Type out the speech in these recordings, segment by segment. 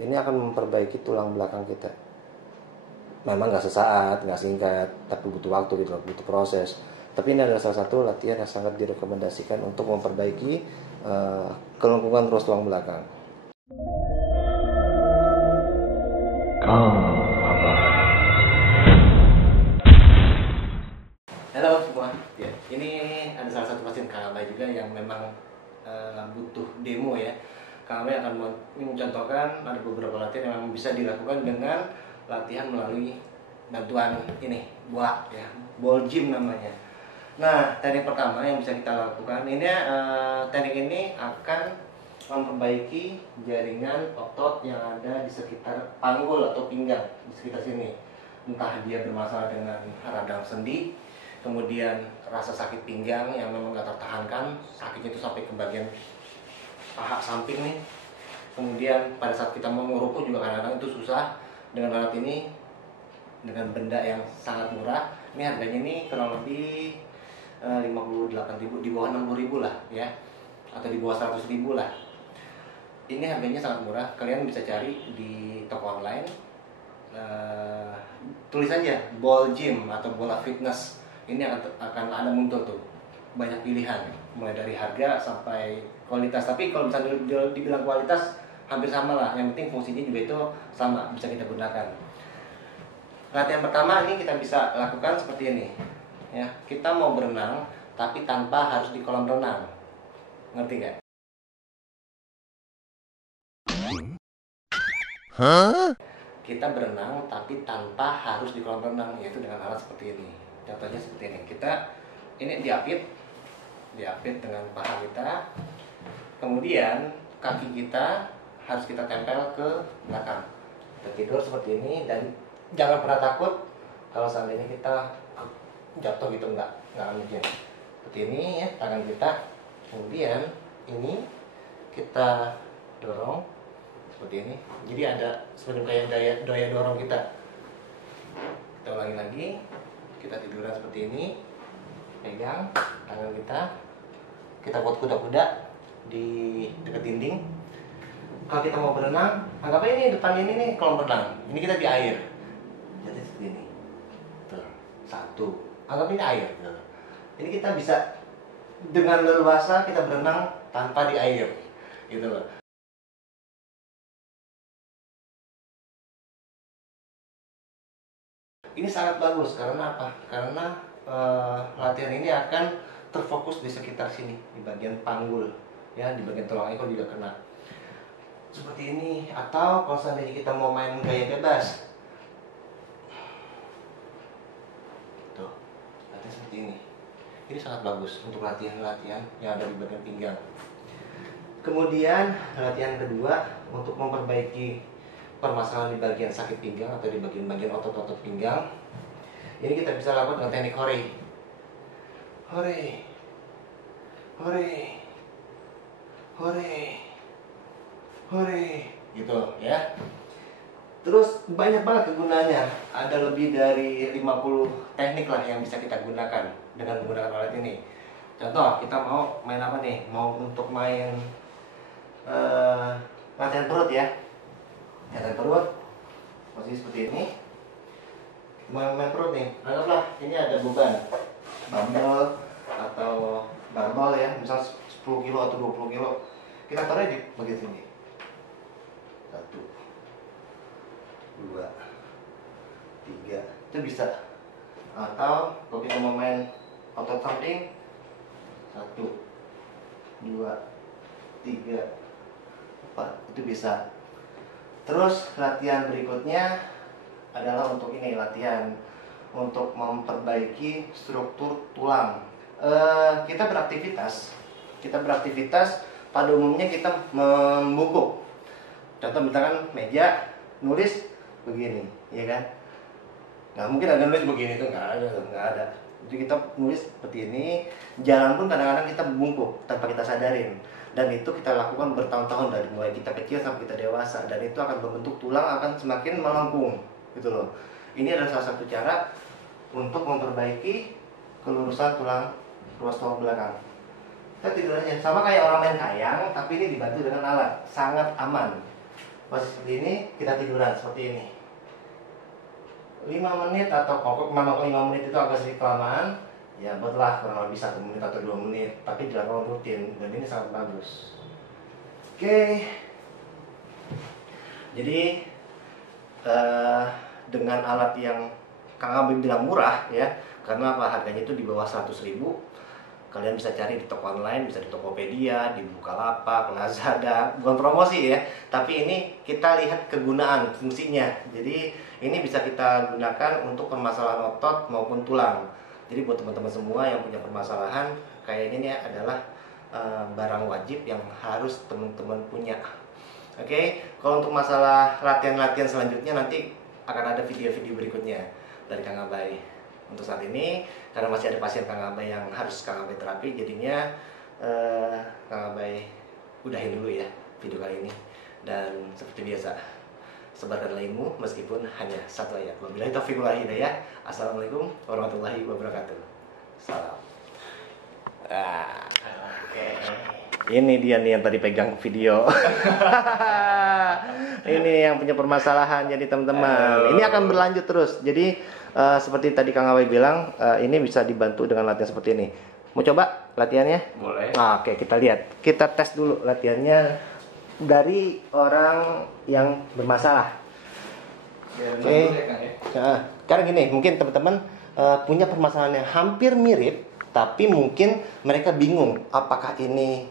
Ini akan memperbaiki tulang belakang kita. Memang nggak sesaat, nggak singkat, tapi butuh waktu gitu, butuh proses. Tapi ini adalah salah satu latihan yang sangat direkomendasikan untuk memperbaiki kelengkungan ruas tulang belakang. Halo semua, ya, ini ada salah satu pasien Kang Abay juga yang memang butuh demo ya. Kang Abay akan mencontohkan ada beberapa latihan yang memang bisa dilakukan dengan latihan melalui bantuan ini bola ya, ball gym namanya. Nah, teknik pertama yang bisa kita lakukan ini teknik ini akan memperbaiki jaringan otot yang ada di sekitar panggul atau pinggang di sekitar sini. Entah dia bermasalah dengan radang sendi, kemudian rasa sakit pinggang yang memang gak tertahankan, sakitnya itu sampai ke bagian paha samping nih. Kemudian pada saat kita mau ngerukuk juga kadang-kadang itu susah. Dengan alat ini, dengan benda yang sangat murah, ini harganya ini kurang lebih 58.000, di bawah 60.000 lah ya, atau di bawah 100.000 lah. Ini harganya sangat murah, kalian bisa cari di toko online, tulis aja ball gym atau bola fitness. Ini akan ada muncul tuh banyak pilihan, mulai dari harga sampai kualitas. Tapi kalau misalnya dibilang kualitas hampir sama lah, yang penting fungsinya juga itu sama, bisa kita gunakan. Latihan pertama ini kita bisa lakukan seperti ini ya. Kita mau berenang tapi tanpa harus di kolam renang, ngerti nggak? Kita berenang tapi tanpa harus di kolam renang, yaitu dengan alat seperti ini. Contohnya seperti ini, kita ini diapit dengan paha kita, kemudian kaki kita harus kita tempel ke belakang. Kita tidur seperti ini dan jangan pernah takut kalau seandainya kita jatuh gitu, nggak mungkin. Seperti ini ya, tangan kita, kemudian ini kita dorong seperti ini. Jadi ada sebenarnya kayak daya dorong kita. Kita ulangi lagi, kita tiduran seperti ini, pegang tangan kita buat kuda-kuda di dekat dinding. Kalau kita mau berenang, anggap aja ini depan ini nih kolam renang. Ini kita di air. Jadi seperti ini. Tuh, satu. Anggap ini air. Gitu. Ini kita bisa dengan leluasa kita berenang tanpa di air. Gitu loh. Ini sangat bagus karena apa? Karena latihan ini akan terfokus di sekitar sini, di bagian panggul, ya, di bagian tulang ekor juga kena. Seperti ini. Atau kalau seandainya kita mau main gaya bebas, tuh, latihan seperti ini. Ini sangat bagus untuk latihan-latihan yang ada di bagian pinggang. Kemudian latihan kedua untuk memperbaiki permasalahan di bagian sakit pinggang atau di bagian-bagian otot-otot pinggang. Ini kita bisa lakukan dengan teknik hore. Hore. Hore. Hore. Hore. Gitu ya. Terus banyak banget kegunaannya. Ada lebih dari 50 teknik lah yang bisa kita gunakan dengan menggunakan alat ini. Contoh, kita mau main apa nih? Mau untuk main latihan perut ya. Latihan perut, posisi seperti ini. Main perut nih, anggaplah ini ada beban dumbbell atau barbel ya, misal 10 kilo atau 20 kilo. Kita taruh di bagian sini. 1, 2, 3, itu bisa. Atau kalau kita mau main otot samping, 1, 2, 3, 4, itu bisa. Terus latihan berikutnya adalah untuk ini, latihan untuk memperbaiki struktur tulang. Kita beraktivitas pada umumnya kita membungkuk. Contoh misalkan meja nulis begini, ya kan? Nggak mungkin ada nulis begini, itu nggak ada. Jadi kita nulis seperti ini. Jalan pun kadang-kadang kita membungkuk tanpa kita sadarin. Dan itu kita lakukan bertahun-tahun, dari mulai kita kecil sampai kita dewasa. Dan itu akan membentuk tulang akan semakin melengkung, gitu loh. Ini adalah salah satu cara untuk memperbaiki kelurusan tulang ruas tulang belakang. Kita tidur aja, sama kayak orang main kayang, tapi ini dibantu dengan alat, sangat aman. Masih seperti ini, kita tiduran seperti ini. 5 menit atau pokok memang 5 menit itu agak sedikit kelamaan. Ya buatlah kurang lebih 1 menit atau 2 menit, tapi dilakukan rutin dan ini sangat bagus. Oke. Jadi dengan alat yang Kang Abe bilang murah ya, karena apa, harganya itu di bawah 100.000. Kalian bisa cari di toko online, bisa di Tokopedia, di Bukalapak, Lazada. Bukan promosi ya, tapi ini kita lihat kegunaan fungsinya. Jadi ini bisa kita gunakan untuk permasalahan otot maupun tulang. Jadi buat teman-teman semua yang punya permasalahan, kayaknya ini adalah barang wajib yang harus teman-teman punya. Oke, kalau untuk masalah latihan-latihan selanjutnya nanti akan ada video-video berikutnya dari Kang Abai. Untuk saat ini, karena masih ada pasien Kang Abai yang harus Kang Abai terapi, jadinya Kang Abai udahin dulu ya video kali ini. Dan seperti biasa, sebarkanlah ilmu meskipun hanya satu ayat. Wabillahi taufiq wal hidayah. Assalamualaikum warahmatullahi wabarakatuh. Salam. Oke. Ini dia nih yang tadi pegang video. Ini yang punya permasalahan. Jadi teman-teman, ini akan berlanjut terus. Jadi seperti tadi Kang Abai bilang, ini bisa dibantu dengan latihan seperti ini. Mau coba latihannya? Boleh. Oke, kita lihat. Kita tes dulu latihannya dari orang yang bermasalah. Oke. Sekarang gini, mungkin teman-teman punya permasalahan yang hampir mirip, tapi mungkin mereka bingung apakah ini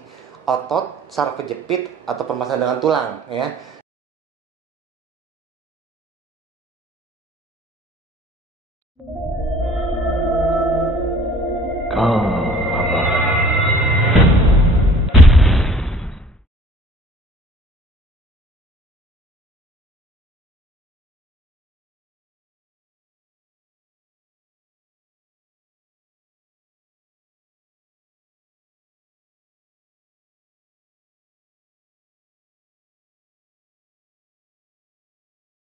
otot, saraf kejepit, atau permasalahan dengan tulang ya. Calm.